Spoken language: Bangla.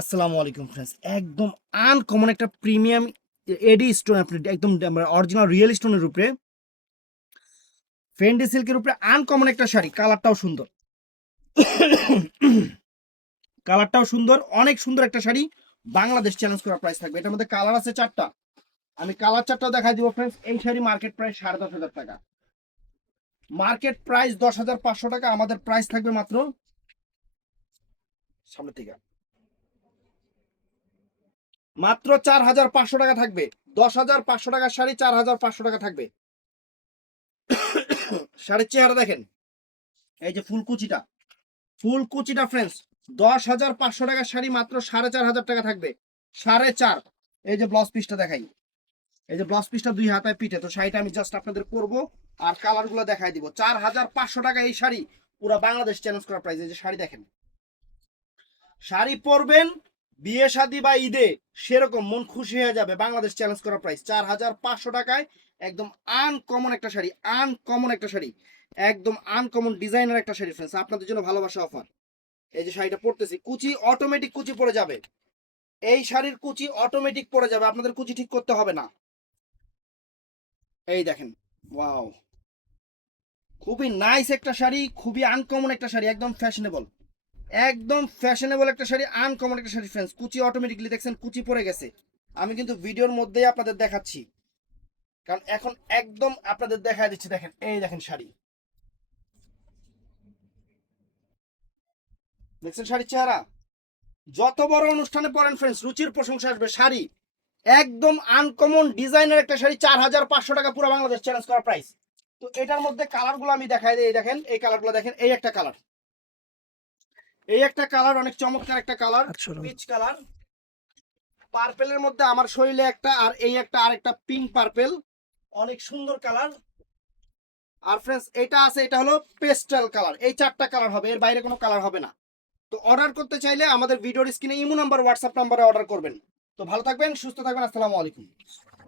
আসসালামু আলাইকুম ফ্রেন্ডস, একদম আনকমন একটা প্রিমিয়াম এডি স্টোন, আপনি একদম অরিজিনাল রিয়েল স্টোনের উপরে ফেন্ডি সিল্কের উপরে আনকমন একটা শাড়ি। কালারটাও সুন্দর, কালারটাও সুন্দর, অনেক সুন্দর একটা শাড়ি। বাংলাদেশ চ্যালেঞ্জ করা প্রাইস থাকবে। এটার মধ্যে কালার আছে চারটা, আমি কালার চারটাও দেখাই দিব ফ্রেন্ডস। এই শাড়ি মার্কেট প্রাইস 10,500 টাকা, মার্কেট প্রাইস 10,500 টাকা, আমাদের প্রাইস থাকবে মাত্র সামনে থেকে মাত্র 4,500 টাকা থাকবে। 10,500 টাকার শাড়ি 4,500 টাকা থাকবে। শাড়ির চেহারা দেখেন, এই যে ফুলকুচিটা, ফুলকুচিটা ফ্রেন্ডস 10,500 টাকার শাড়ি মাত্র 4,500 টাকা থাকবে। 4.5। এই যে ব্লাউজ পিসটা দেখাই, এই যে ব্লাউজ পিসটা 2 হাতায় পিঠে, তো শাড়িটা আমি জাস্ট আপনাদের করবো আর কালার গুলো দেখাই দিব। 4,500 টাকা এই শাড়ি, পুরো বাংলাদেশ চ্যালেঞ্জ করা প্রাইস। এই যে শাড়ি দেখেন, শাড়ি পরবেন বিয়ে শাদী বা ঈদে সেরকম মন খুশি হয়ে যাবে। বাংলাদেশ চ্যালেঞ্জ করা প্রাইস 4,500 টাকায় একদম আনকমন একটা শাড়ি, আনকমন একটা শাড়ি, একদম আনকমন ডিজাইনার একটা শাড়ি ফ্রেন্ডস, আপনাদের জন্য ভালোবাসা অফার। এই যে শাড়িটা পরতেছি, কুচি অটোমেটিক কুচি পরে যাবে। এই শাড়ির কুচি অটোমেটিক পরে যাবে, আপনাদের কুচি ঠিক করতে হবে না। এই দেখেন, ওয়াও, খুবই নাইস একটা শাড়ি, খুবই আনকমন একটা শাড়ি, একদম ফ্যাশনেবল, একদম ফ্যাশনেবল একটা শাড়ি, আনকমন একটা শাড়ি ফ্রেন্ডস। কুচি অটোমেটিকলি দেখছেন, কুচি পরে গেছে। আমি কিন্তু ভিডিওর মধ্যেই আপনাদের দেখাচ্ছি, কারণ এখন একদম আপনাদের দেখা দিচ্ছি। দেখেন, এই দেখেন শাড়ি, দেখছেন শাড়ির চেহারা। যত বড় অনুষ্ঠানে পরেন ফ্রেন্ডস, রুচির প্রশংসা আসবে। শাড়ি একদম আনকমন ডিজাইনের একটা শাড়ি, 4,500 টাকা, পুরো বাংলাদেশ চ্যালেঞ্জ করা প্রাইস। তো এটার মধ্যে কালার গুলো আমি দেখাই দিই। দেখেন এই কালার গুলো দেখেন, এই একটা কালার, এই একটা কালার, অনেক চমৎকার একটা কালার, পিচ কালার। পার্পেলের মধ্যে আমার শরীরে একটা, আর এই একটা, আরেকটা পিঙ্ক পার্পেল, অনেক সুন্দর কালার। আর ফ্রেন্ডস এটা আছে, এটা হলো পেস্টাল কালার। এই চারটা কালার হবে, এর বাইরে কোনো কালার হবে না। তো অর্ডার করতে চাইলে আমাদের ভিডিওর স্ক্রিনে ইমো নাম্বার, হোয়াটসঅ্যাপ নাম্বারে অর্ডার করবেন। তো ভালো থাকবেন, সুস্থ থাকবেন, আসসালামু আলাইকুম।